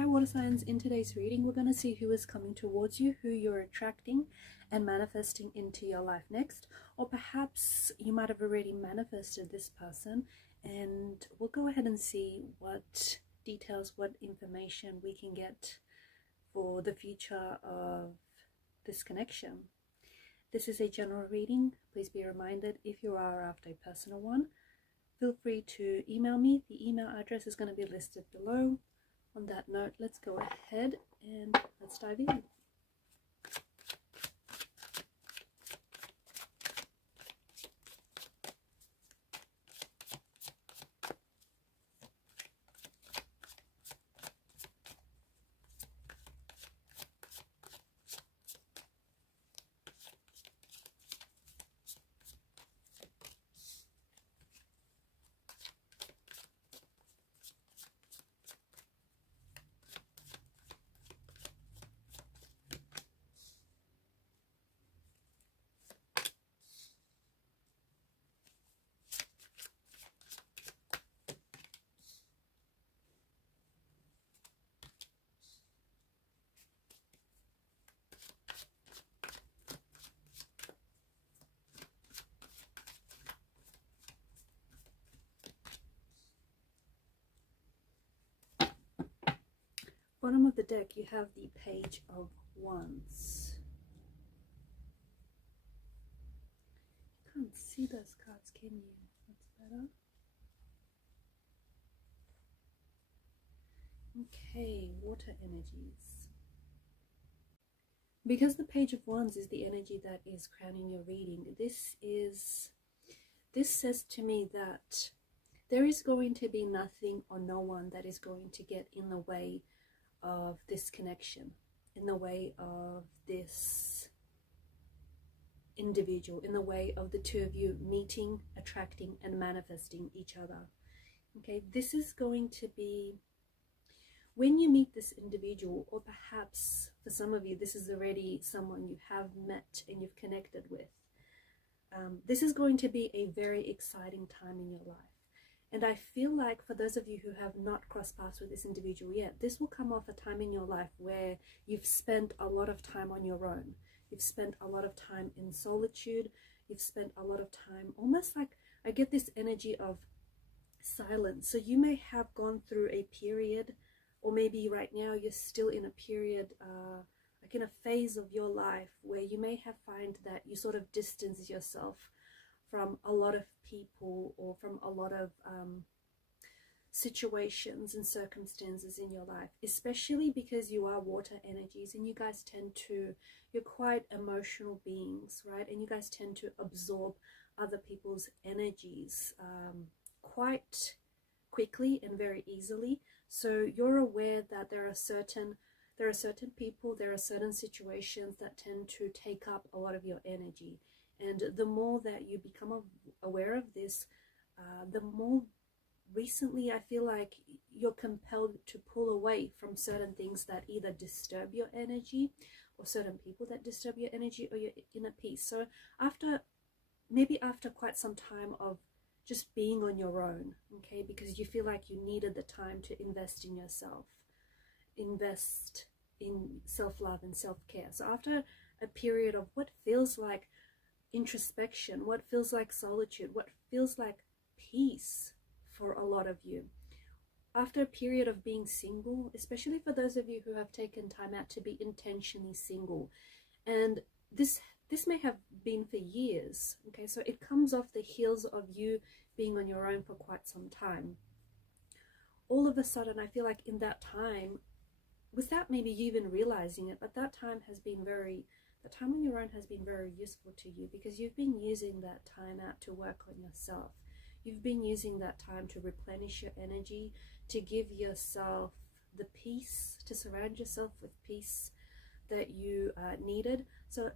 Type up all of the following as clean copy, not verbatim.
Hi water signs, in today's reading we're going to see who is coming towards you, who you're attracting and manifesting into your life next, or perhaps you might have already manifested this person, and we'll go ahead and see what details, what information we can get for the future of this connection. This is a general reading. Please be reminded, if you are after a personal one, feel free to email me. The email address is going to be listed below. On that note, let's go ahead and let's dive in. Bottom of the deck, you have the Page of Wands. You can't see those cards, can you? That's better. Okay, water energies. Because the Page of Wands is the energy that is crowning your reading, this says to me that there is going to be nothing or no one that is going to get in the way of this connection, in the way of this individual, in the way of the two of you meeting, attracting and manifesting each other. Okay, this is going to be when you meet this individual, or perhaps for some of you this is already someone you have met and you've connected with. This is going to be a very exciting time in your life. And I feel like for those of you who have not crossed paths with this individual yet, this will come off a time in your life where you've spent a lot of time on your own. You've spent a lot of time in solitude. You've spent a lot of time, almost like, I get this energy of silence. So you may have gone through a period, or maybe right now you're still in a period, like in a phase of your life where you may have find that you sort of distance yourself from a lot of people, or from a lot of situations and circumstances in your life, especially because you are water energies and you guys you're quite emotional beings, right? And you guys tend to absorb other people's energies quite quickly and very easily. So you're aware that there are certain people, there are certain situations that tend to take up a lot of your energy. And the more that you become aware of this, the more recently I feel like you're compelled to pull away from certain things that either disturb your energy, or certain people that disturb your energy or your inner peace. So maybe after quite some time of just being on your own, okay, because you feel like you needed the time to invest in yourself, invest in self-love and self-care. So after a period of what feels like introspection, what feels like solitude, what feels like peace for a lot of you, after a period of being single, especially for those of you who have taken time out to be intentionally single, and this may have been for years, okay, so it comes off the heels of you being on your own for quite some time. All of a sudden I feel like in that time, without maybe you even realizing it, but that time on your own has been very useful to you, because you've been using that time out to work on yourself. You've been using that time to replenish your energy, to give yourself the peace, to surround yourself with peace that you needed. So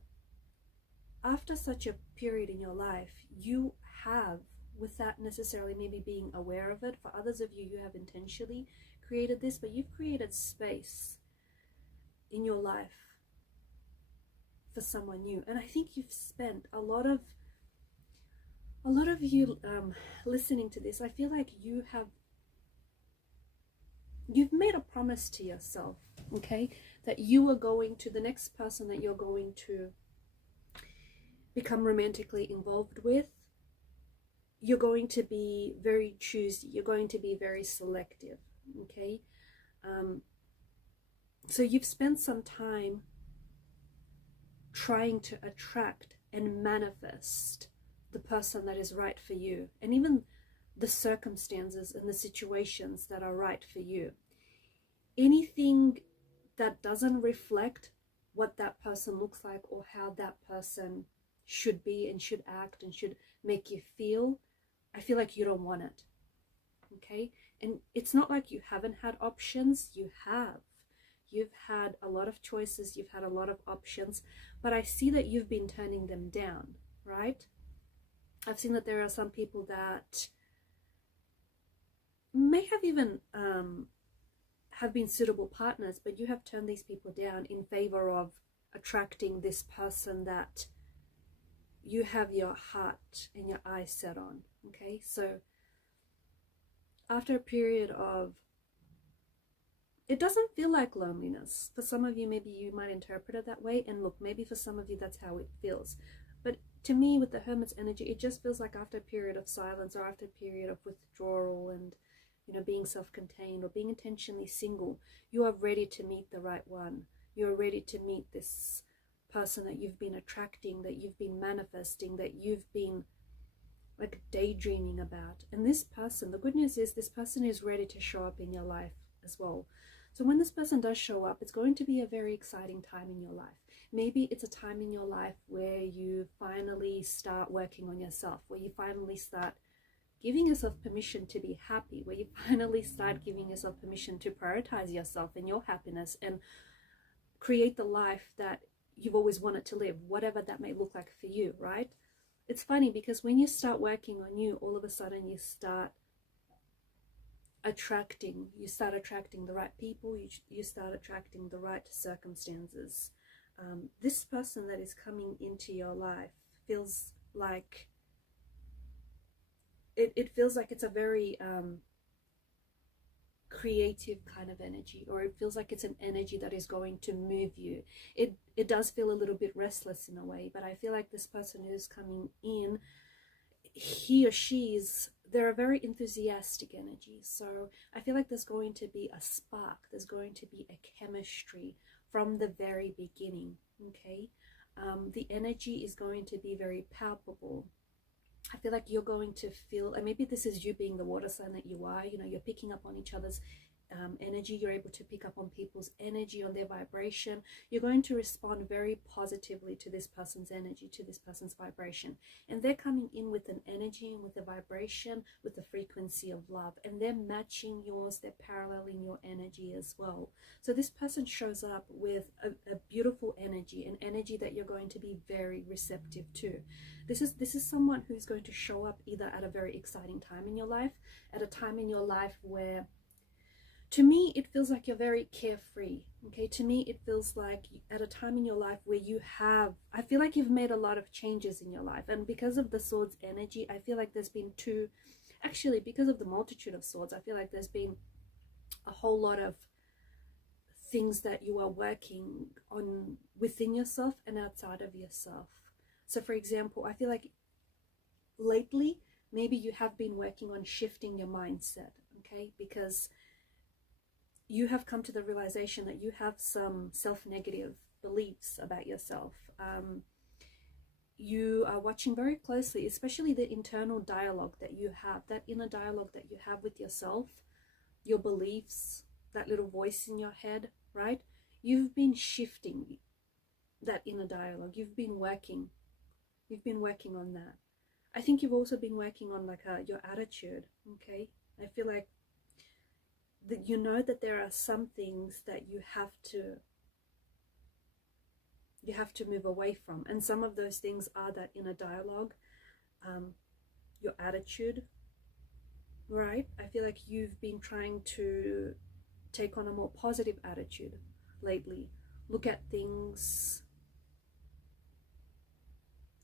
after such a period in your life, you have, without necessarily maybe being aware of it, for others of you, you have intentionally created this, but you've created space in your life for someone new. And I think you've spent a lot of you listening to this, I feel like you have you've made a promise to yourself, okay, that you are going to, the next person that you're going to become romantically involved with, you're going to be very choosy, you're going to be very selective, okay? So you've spent some time trying to attract and manifest the person that is right for you, and even the circumstances and the situations that are right for you. Anything that doesn't reflect what that person looks like or how that person should be and should act and should make you feel, I feel like you don't want it, okay? And it's not like you haven't had options. You have. You've had a lot of choices, you've had a lot of options, but I see that you've been turning them down, right? I've seen that there are some people that may have even have been suitable partners, but you have turned these people down in favor of attracting this person that you have your heart and your eyes set on, okay? So after a period of, it doesn't feel like loneliness. For some of you, maybe you might interpret it that way, and look, maybe for some of you that's how it feels. But to me, with the Hermit's energy, it just feels like after a period of silence, or after a period of withdrawal and, you know, being self-contained or being intentionally single, you are ready to meet the right one. You're ready to meet this person that you've been attracting, that you've been manifesting, that you've been like daydreaming about. And this person, the good news is this person is ready to show up in your life as well. So when this person does show up, it's going to be a very exciting time in your life. Maybe it's a time in your life where you finally start working on yourself, where you finally start giving yourself permission to be happy, where you finally start giving yourself permission to prioritize yourself and your happiness and create the life that you've always wanted to live, whatever that may look like for you, right? It's funny because when you start working on you, all of a sudden you start attracting the right people, you start attracting the right circumstances. This person that is coming into your life feels like it feels like it's a very creative kind of energy, or it feels like it's an energy that is going to move you. It does feel a little bit restless in a way, but I feel like this person who's coming in, he or they're a very enthusiastic energy. So I feel like there's going to be a spark, there's going to be a chemistry from the very beginning, okay? The energy is going to be very palpable. I feel like you're going to feel, and maybe this is you being the water sign that you are, you know, you're picking up on each other's energy, you're able to pick up on people's energy, on their vibration. You're going to respond very positively to this person's energy, to this person's vibration. And they're coming in with an energy and with a vibration, with the frequency of love. And they're matching yours, they're paralleling your energy as well. So this person shows up with a beautiful energy, an energy that you're going to be very receptive to. This is someone who's going to show up either at a very exciting time in your life, at a time in your life where, to me, it feels like you're very carefree, okay? To me, it feels like at a time in your life where I feel like you've made a lot of changes in your life. And because of the Swords energy, I feel like there's been because of the multitude of swords, I feel like there's been a whole lot of things that you are working on within yourself and outside of yourself. So for example, I feel like lately, maybe you have been working on shifting your mindset, okay? Because you have come to the realization that you have some self-negative beliefs about yourself. You are watching very closely, especially the internal dialogue that you have, that inner dialogue that you have with yourself, your beliefs, that little voice in your head, right? You've been shifting that inner dialogue. You've been working on that. I think you've also been working on your attitude, okay? I feel like that you know that there are some things that you have to move away from, and some of those things are that inner dialogue, your attitude, right? I feel like you've been trying to take on a more positive attitude lately. Look at things,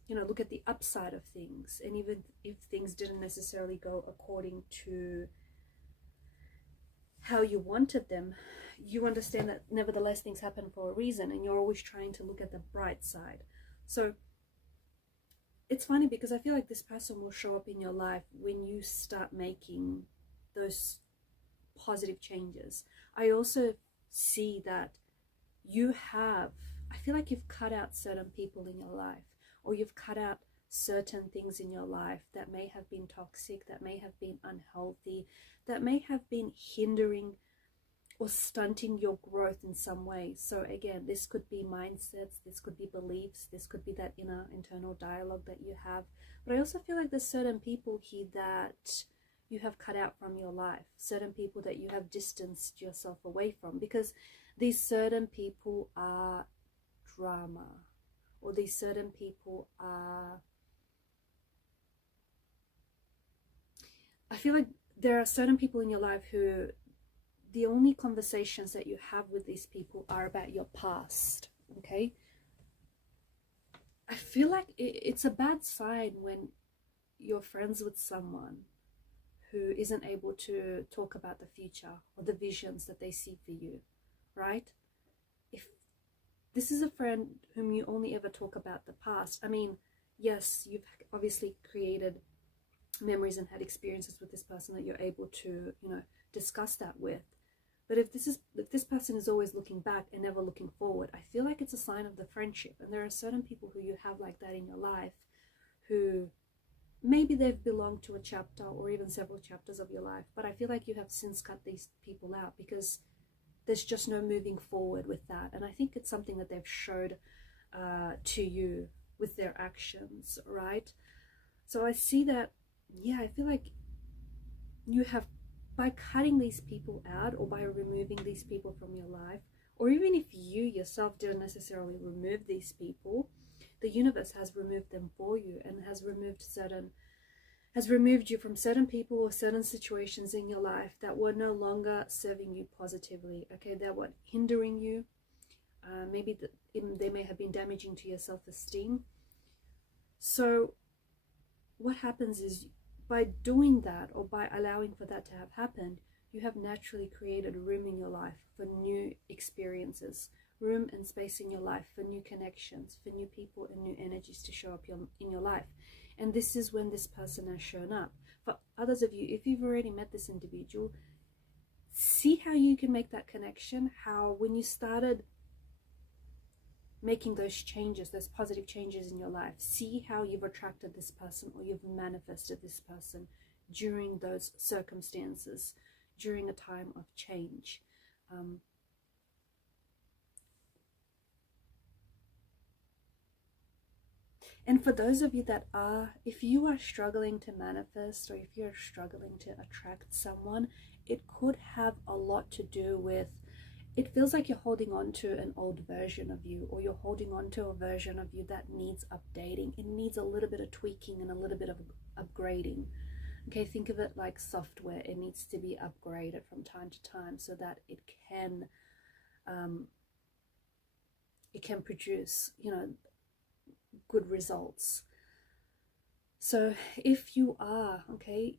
you know, look at the upside of things, and even if things didn't necessarily go according to how you wanted them, you understand that nevertheless things happen for a reason, and you're always trying to look at the bright side. So it's funny because I feel like this person will show up in your life when you start making those positive changes. I also see that I feel like you've cut out certain people in your life, or you've cut out certain things in your life that may have been toxic, that may have been unhealthy, that may have been hindering or stunting your growth in some way. So again, this could be mindsets, this could be beliefs, this could be that inner internal dialogue that you have. But I also feel like there's certain people here that you have cut out from your life, certain people that you have distanced yourself away from, because these certain people are drama, or these certain people are, I feel like there are certain people in your life who the only conversations that you have with these people are about your past, okay? I feel like it's a bad sign when you're friends with someone who isn't able to talk about the future or the visions that they see for you, right? If this is a friend whom you only ever talk about the past, I mean, yes, you've obviously created memories and had experiences with this person that you're able to, discuss that with. But if this person is always looking back and never looking forward, I feel like it's a sign of the friendship. And there are certain people who you have like that in your life, who maybe they've belonged to a chapter or even several chapters of your life, but I feel like you have since cut these people out because there's just no moving forward with that. And I think it's something that they've showed to you with their actions, right? So I see that, yeah, I feel like you have, by cutting these people out or by removing these people from your life, or even if you yourself didn't necessarily remove these people, the universe has removed them for you and has removed you from certain people or certain situations in your life that were no longer serving you positively, okay? That were hindering you. Maybe they may have been damaging to your self-esteem. So what happens is, by doing that or by allowing for that to have happened, you have naturally created room in your life for new experiences, room and space in your life for new connections, for new people and new energies to show up in your life. And this is when this person has shown up. For others of you, if you've already met this individual, see how you can make that connection, how when you started making those changes, those positive changes in your life, see how you've attracted this person or you've manifested this person during those circumstances, during a time of change. And for those of you that are, if you are struggling to manifest or if you're struggling to attract someone, it could have a lot to do with, it feels like you're holding on to an old version of you, or you're holding on to a version of you that needs updating. It needs a little bit of tweaking and a little bit of upgrading. Okay, think of it like software. It needs to be upgraded from time to time so that it can produce, good results. So if you are, okay,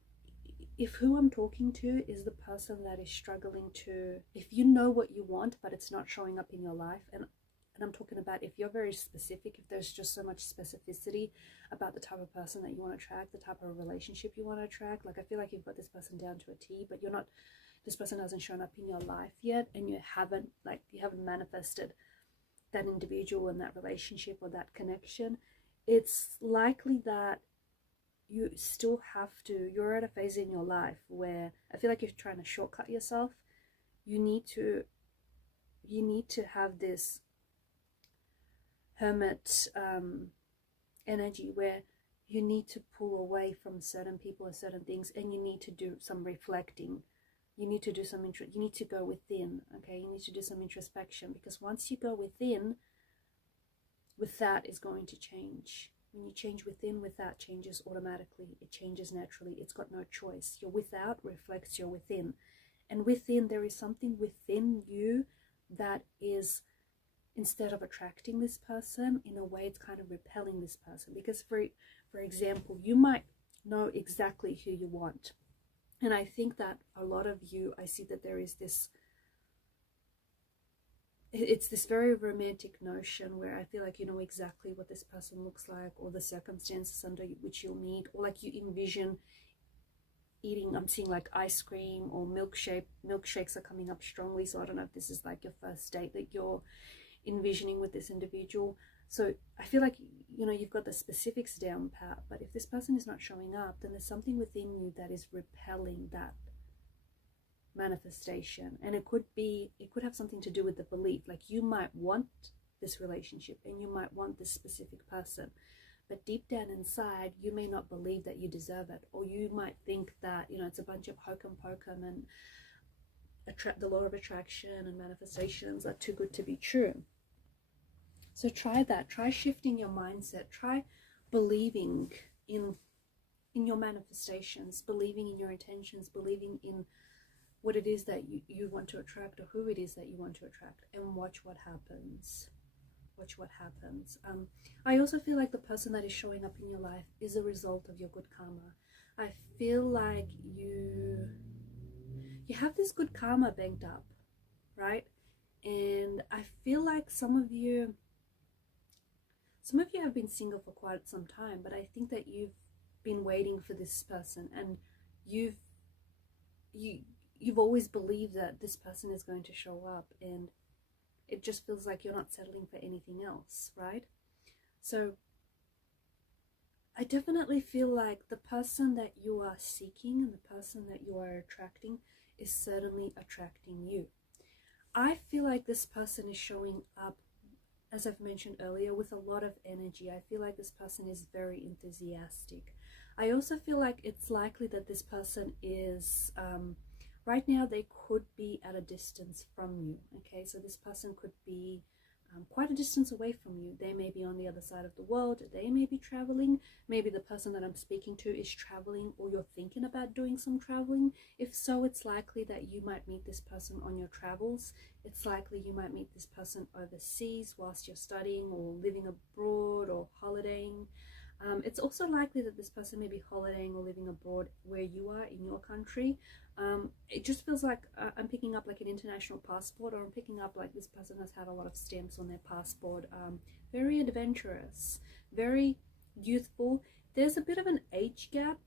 if who I'm talking to is the person that is struggling to, if you know what you want but it's not showing up in your life, and I'm talking about if you're very specific, if there's just so much specificity about the type of person that you want to attract, the type of relationship you want to attract, like I feel like you've got this person down to a T, but you're not, this person hasn't shown up in your life yet, and you haven't manifested that individual and that relationship or that connection, it's likely that you still have to, you're at a phase in your life where I feel like you're trying to shortcut yourself. You need to have this hermit energy where you need to pull away from certain people or certain things, and you need to do some reflecting. You need to do some you need to go within, okay? You need to do some introspection, because once you go within, with that is going to change. When you change within, without changes automatically. It changes naturally. It's got no choice. Your without reflects your within. And within, there is something within you that is, instead of attracting this person, in a way it's kind of repelling this person. Because for example, you might know exactly who you want. And I think that a lot of you, I see that there is this, it's this very romantic notion where I feel like you know exactly what this person looks like, or the circumstances under which you'll meet, or like you envision eating, I'm seeing like ice cream or milkshakes are coming up strongly. So I don't know if this is like your first date that you're envisioning with this individual. So I feel like, you know, you've got the specifics down pat, but if this person is not showing up, then there's something within you that is repelling that manifestation. And it could have something to do with the belief, like you might want this relationship and you might want this specific person, but deep down inside you may not believe that you deserve it, or you might think that, you know, it's a bunch of hokum pokum and the law of attraction and manifestations are too good to be true. So try that. Try shifting your mindset. Try believing in your manifestations, believing in your intentions, believing in what it is that you want to attract, or who it is that you want to attract, and watch what happens. Watch what happens. I also feel like the person that is showing up in your life is a result of your good karma. I feel like you have this good karma banked up, right? And I feel like some of you have been single for quite some time, but I think that you've been waiting for this person, and you've always believed that this person is going to show up, and it just feels like you're not settling for anything else, right? So I definitely feel like the person that you are seeking and the person that you are attracting is certainly attracting you. I feel like this person is showing up, as I've mentioned earlier, with a lot of energy. I feel like this person is very enthusiastic. I also feel like it's likely that this person is, right now they could be at a distance from you, okay? So this person could be quite a distance away from you. They may be on the other side of the world. They may be traveling. Maybe the person that I'm speaking to is traveling, or you're thinking about doing some traveling. If so, it's likely that you might meet this person on your travels. It's likely you might meet this person overseas whilst you're studying or living abroad or holidaying. It's also likely that this person may be holidaying or living abroad where you are in your country. It just feels like I'm picking up like an international passport, or I'm picking up like this person has had a lot of stamps on their passport. Very adventurous, very youthful. There's a bit of an age gap.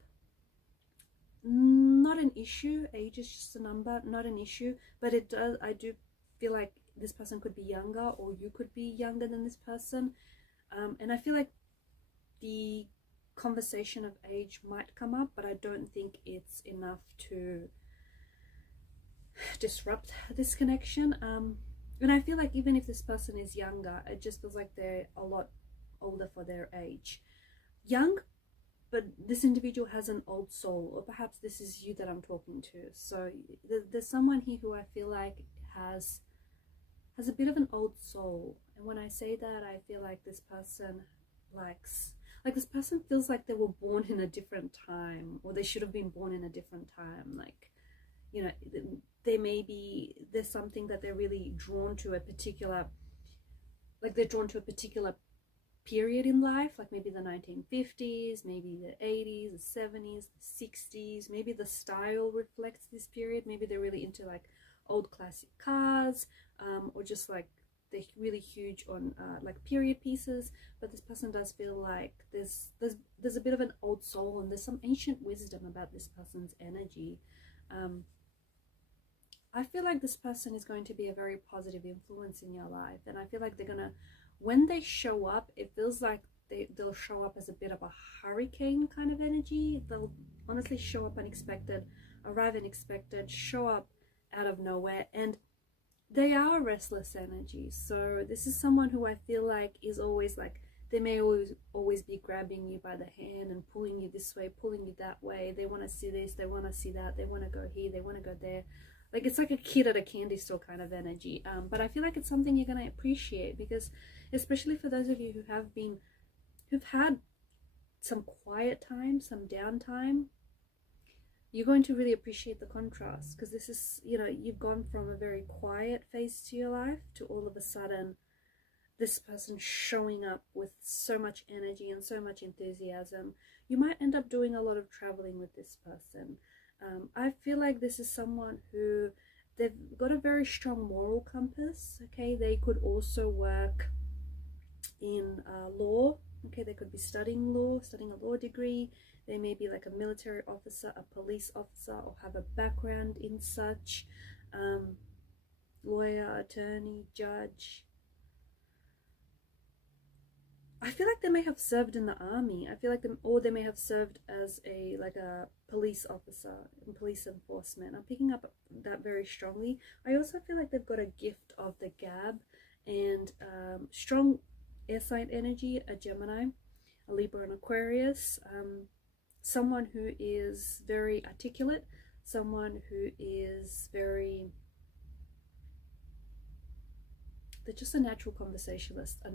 Not an issue. Age is just a number, not an issue. But it does. I do feel like this person could be younger, or you could be younger than this person. And I feel like the conversation of age might come up, but I don't think it's enough to disrupt this connection. And I feel like even if this person is younger, it just feels like they're a lot older for their age. Young, but this individual has an old soul, or perhaps this is you that I'm talking to. So there's someone here who I feel like has a bit of an old soul. And when I say that, I feel like this person this person feels like they were born in a different time, or they should have been born in a different time. Like, you know, there's something that they're really drawn to, a particular period in life, like maybe the 1950s, maybe the 80s, the 70s, the 60s. Maybe the style reflects this period. Maybe they're really into like old classic cars, or just like they're really huge on like period pieces. But this person does feel like there's a bit of an old soul, and there's some ancient wisdom about this person's energy. I feel like this person is going to be a very positive influence in your life, and I feel like they're gonna, when they show up, it feels like they'll show up as a bit of a hurricane kind of energy. They'll honestly show up unexpected, arrive unexpected, show up out of nowhere, and they are a restless energy. So this is someone who I feel like is always like, they may always be grabbing you by the hand and pulling you this way, pulling you that way. They want to see this, they want to see that, they want to go here, they want to go there. Like, it's like a kid at a candy store kind of energy. But I feel like it's something you're going to appreciate, because especially for those of you who've had some quiet time, some downtime, you're going to really appreciate the contrast. Because this is, you know, you've gone from a very quiet phase to your life to all of a sudden this person showing up with so much energy and so much enthusiasm. You might end up doing a lot of traveling with this person. I feel like this is someone who, they've got a very strong moral compass. Okay, they could also work in law. Okay, they could be studying law, studying a law degree. They may be like a military officer, a police officer, or have a background in such. Lawyer, attorney, judge. I feel like they may have served in the army. I feel like them, or they may have served as a police officer in police enforcement. I'm picking up that very strongly. I also feel like they've got a gift of the gab and strong air sign energy, a Gemini, a Libra, and Aquarius. Someone who is very articulate, someone who is very, they're just a natural conversationalist, a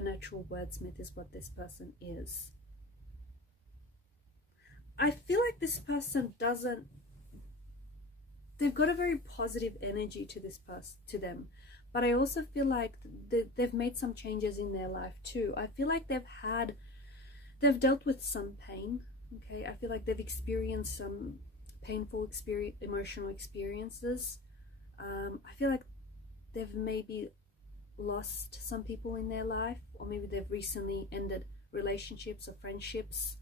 natural wordsmith is what this person is. I feel like this person doesn't, they've got a very positive energy to this person, to them, but I also feel like they've made some changes in their life too. I feel like they've dealt with some pain. Okay, I feel like they've experienced some painful emotional experiences. I feel like they've maybe lost some people in their life, or maybe they've recently ended relationships or friendships.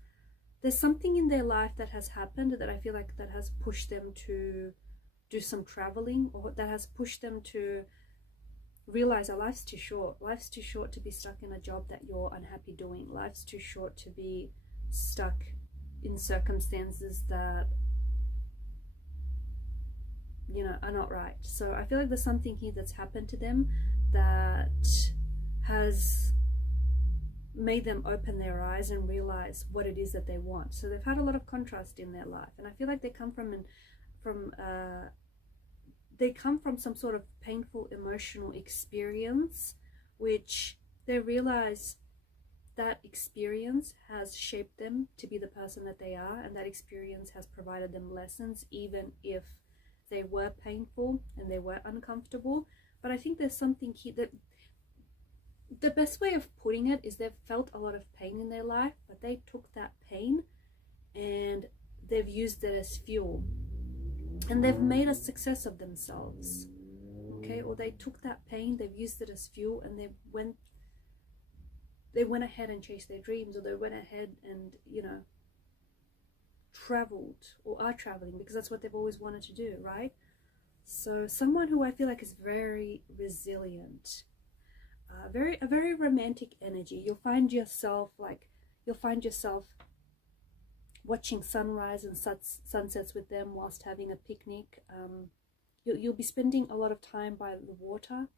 There's something in their life that has happened that I feel like that has pushed them to do some traveling, or that has pushed them to realize that life's too short. Life's too short to be stuck in a job that you're unhappy doing. Life's too short to be stuck in circumstances that, you know, are not right. So I feel like there's something here that's happened to them that has made them open their eyes and realize what it is that they want. So they've had a lot of contrast in their life, and I feel like they come from some sort of painful emotional experience, which they realize that experience has shaped them to be the person that they are, and that experience has provided them lessons, even if they were painful and they were uncomfortable. But I think there's something here that, the best way of putting it is, they've felt a lot of pain in their life, but they took that pain and they've used it as fuel, and they've made a success of themselves. Okay, or they took that pain, they've used it as fuel, and they went ahead and chased their dreams, or they went ahead and, you know, traveled, or are traveling, because that's what they've always wanted to do, right? So someone who I feel like is very resilient, a very romantic energy. You'll find yourself watching sunrise and sunsets with them whilst having a picnic. You'll be spending a lot of time by the water.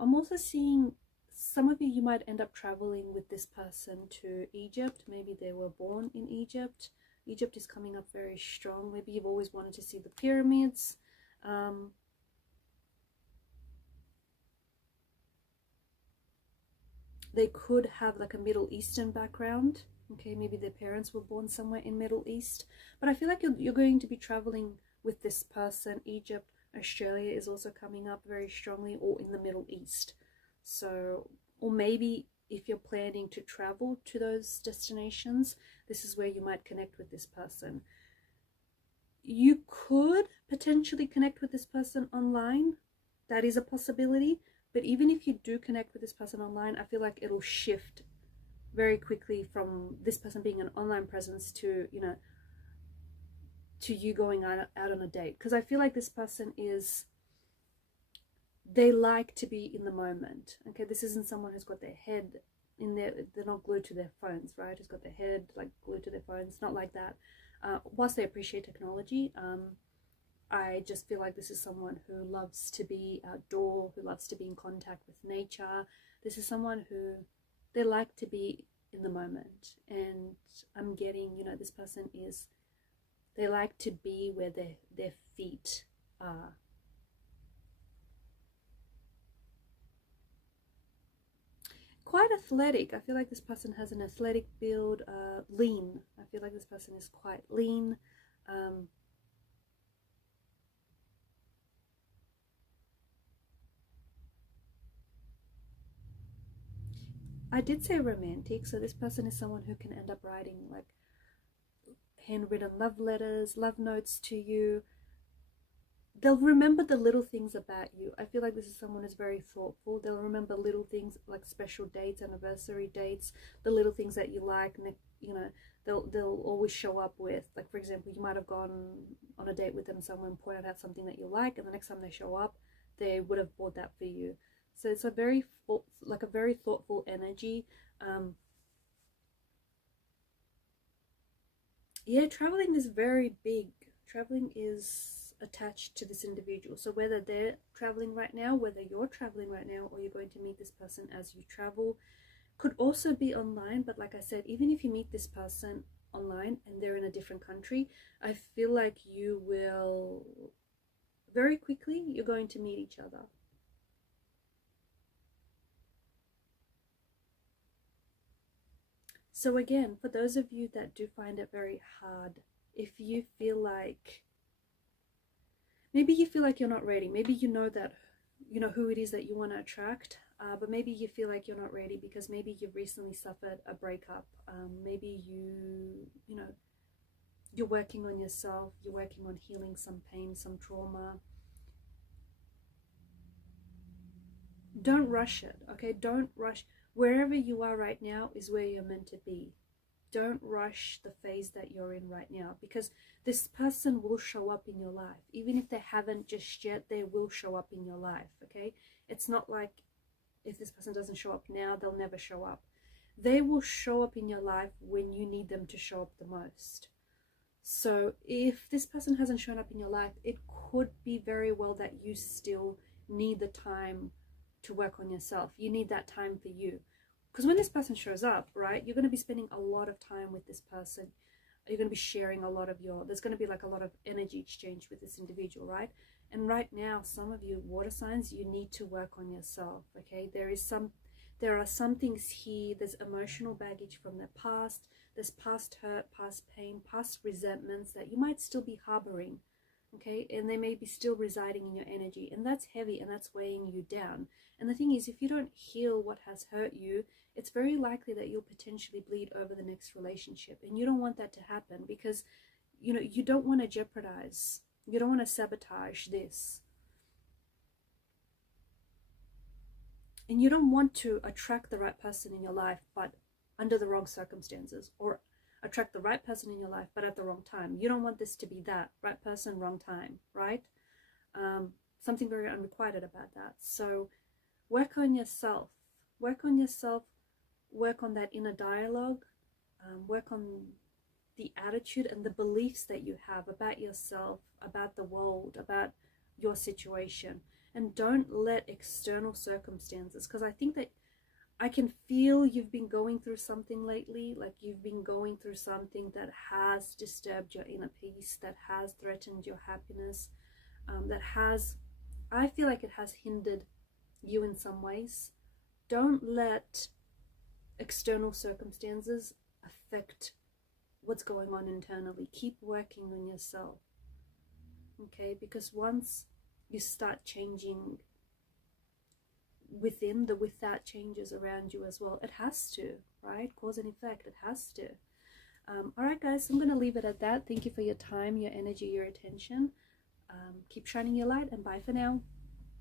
I'm also seeing some of you might end up traveling with this person to Egypt. Maybe they were born in Egypt. Egypt is coming up very strong. Maybe you've always wanted to see the pyramids. They could have like a Middle Eastern background. Okay, maybe their parents were born somewhere in Middle East. But I feel like you're going to be traveling with this person. Egypt, Australia is also coming up very strongly, or in the Middle East. So, or maybe if you're planning to travel to those destinations, this is where you might connect with this person. You could potentially connect with this person online. That is a possibility. But even if you do connect with this person online, I feel like it'll shift very quickly from this person being an online presence to, you know, to you going out on a date. Because I feel like this person is, they like to be in the moment. Okay, this isn't someone who's got their head in there, they're not glued to their phones, right? Who's got their head like glued to their phones, not like that. Whilst they appreciate technology, I just feel like this is someone who loves to be outdoor, who loves to be in contact with nature. This is someone who, they like to be in the moment. And I'm getting, you know, this person is, they like to be where their feet are. Quite athletic. I feel like this person has an athletic build, lean. I feel like this person is quite lean. I did say romantic, so this person is someone who can end up writing like handwritten love letters, love notes to you. They'll remember the little things about you. I feel like this is someone who's very thoughtful. They'll remember little things like special dates, anniversary dates, the little things that you like. You know, they'll always show up with, like, for example, you might have gone on a date with them, someone pointed out something that you like, and the next time they show up, they would have bought that for you. So it's a very thoughtful energy. Yeah, traveling is very big. Traveling is attached to this individual. So whether they're traveling right now, whether you're traveling right now, or you're going to meet this person as you travel, could also be online. But like I said, even if you meet this person online and they're in a different country, I feel like you will very quickly, you're going to meet each other. So again, for those of you that do find it very hard, if you feel like, maybe you feel like you're not ready, maybe you know that, you know who it is that you want to attract, but maybe you feel like you're not ready because maybe you've recently suffered a breakup. Maybe you know, you're working on yourself, you're working on healing some pain, some trauma. Don't rush it, okay? Don't rush. Wherever you are right now is where you're meant to be. Don't rush the phase that you're in right now, because this person will show up in your life. Even if they haven't just yet, they will show up in your life, okay? It's not like if this person doesn't show up now, they'll never show up. They will show up in your life when you need them to show up the most. So if this person hasn't shown up in your life, it could be very well that you still need the time to work on yourself. You need that time for you. Because when this person shows up, right, you're going to be spending a lot of time with this person. You're going to be sharing a lot of there's going to be like a lot of energy exchange with this individual, right? And right now, some of you water signs, you need to work on yourself, okay? There are some things here. There's emotional baggage from the past. There's past hurt, past pain, past resentments that you might still be harboring, okay? And they may be still residing in your energy, and that's heavy and that's weighing you down. And the thing is, if you don't heal what has hurt you, it's very likely that you'll potentially bleed over the next relationship. And you don't want that to happen, because, you know, you don't want to jeopardize, you don't want to sabotage this. And you don't want to attract the right person in your life, but under the wrong circumstances, or attract the right person in your life, but at the wrong time. You don't want this to be that, right person, wrong time, right? Something very unrequited about that. So work on yourself, work on yourself, work on that inner dialogue, work on the attitude and the beliefs that you have about yourself, about the world, about your situation. And don't let external circumstances, because I think that I can feel you've been going through something lately, like you've been going through something that has disturbed your inner peace, that has threatened your happiness, I feel like it has hindered you in some ways. Don't let external circumstances affect what's going on internally. Keep working on yourself, okay? Because once you start changing within, the without changes around you as well. It has to, right? Cause and effect, it has to. All right, guys, I'm going to leave it at that. Thank you for your time, your energy, your attention. Keep shining your light, and bye for now.